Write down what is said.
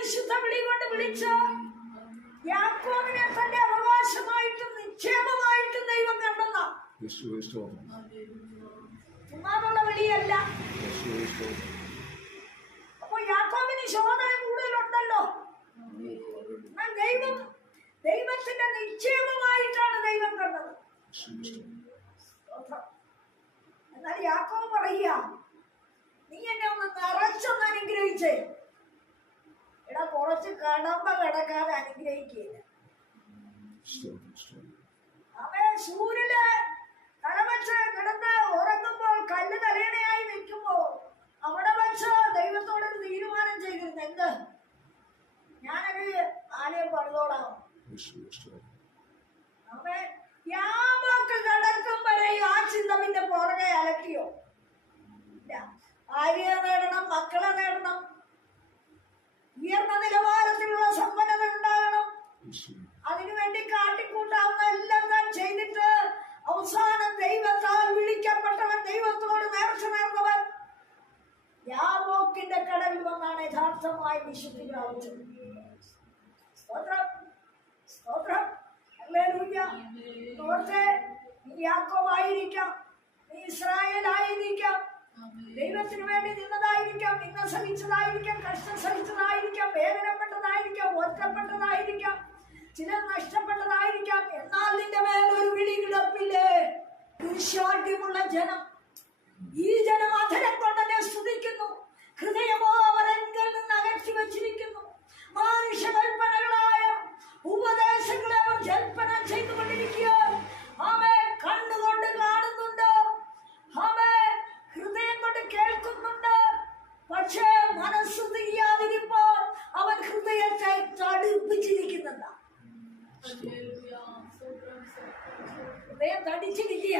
വിശുദ്ധ വിളി കൊണ്ട് വിളിച്ച് യാക്കോബിനെ തന്റെ അവകാശമായിട്ടും നിക്ഷേപമായിട്ടും ദൈവം കണ്ടെന്ന ചുമ്മാതുള്ള വിളിയല്ല. അപ്പൊ യാക്കോബിന് ശോധന കൂടുതലുണ്ടല്ലോ. ദൈവത്തിന്റെ നിക്ഷേപമായിട്ടാണ് ദൈവം കണ്ടത്. എന്നാൽ യാക്കോബ് പറയുക, നീ എന്നെ ഒന്ന് നിറച്ചൊന്ന് അനുഗ്രഹിച്ചേ. എടാ, കുറച്ച് കടമ്പ കിടക്കാതെ അനുഗ്രഹിക്കുകയില്ല. അവൻ സൂര്യന് തലവച്ച് കിടന്ന് ഉറങ്ങുമ്പോൾ കല്ല് തലയണയായി വെക്കുമ്പോ അവിടെ വെച്ച് ദൈവത്തോടൊരു തീരുമാനം ചെയ്തിരുന്നു. എന്ത്? ഞാനൊരു ആലയം പണിതോളാം. അവൻ യാമൊക്കെ കിടക്കും വരെ ആ ചിന്ത പിന്നെ പുറകെ അലക്കിയോ? ഇല്ല. ഭാര്യയെ നേടണം, മക്കളെ നേടണം, ഉയർന്ന നിലവാരത്തിലുള്ള സമ്പന്നത ഉണ്ടാകണം. അതിനുവേണ്ടി കാട്ടിക്കൂട്ടാവുന്ന എല്ലാം താൻ ചെയ്തിട്ട് അവസാനം ദൈവത്താൽ വിളിക്കപ്പെട്ടവൻ, ദൈവത്തോട് നേർച്ച നേർന്നവൻ യാബോക്കിന്റെ കടവിൽ വന്നാണ് യഥാർത്ഥമായി വിശുദ്ധി പ്രാപിച്ചത്. സ്തോത്രം, സ്തോത്രം, ഹല്ലേലൂയ. ഓർത്തെ, നീ യാക്കോബായിരിക്കാം, നീ ഇസ്രായേലായിരിക്കാം, ദൈവത്തിന് വേണ്ടി നിന്നതായിരിക്കാം, നിന്ന സഹിച്ചതായിരിക്കാം, കഷ്ടം സഹിച്ചതായിരിക്കാം, വേദനപ്പെട്ടതായിരിക്കാം, ഒറ്റപ്പെട്ടതായിരിക്കാം, ചില നഷ്ടപ്പെട്ടതായിരിക്കാം. എന്നാൽ നിന്റെ മേലൊരു വിളി കിടപ്പില്ലേ? ദുശാഠ്യമുള്ള ജനം, ഈ ജനം അധരം കൊണ്ടെന്നെ സ്തുതിക്കുന്നു, ഹൃദയമോ അവരെങ്കിൽ നിന്ന് അകറ്റി വച്ചിരിക്കുന്നു. മാനുഷ കൽപ്പനകളായ ഉപദേശങ്ങളെ അവർ ജൽപ്പന ചെയ്തുകൊണ്ടിരിക്കുക. അവൻ കണ്ണുകൊണ്ട് കാണുന്നുണ്ട്, അവൻ ഹൃദയം കൊണ്ട് കേൾക്കുന്നുണ്ട്. പക്ഷേ മനസ്സ് തിരിയാതിരിപ്പോൾ അവൻ ഹൃദയത്തെ തടുപ്പിച്ചിരിക്കുന്നുണ്ട്. ഹൃദയം തടിച്ചിരിക്കുക.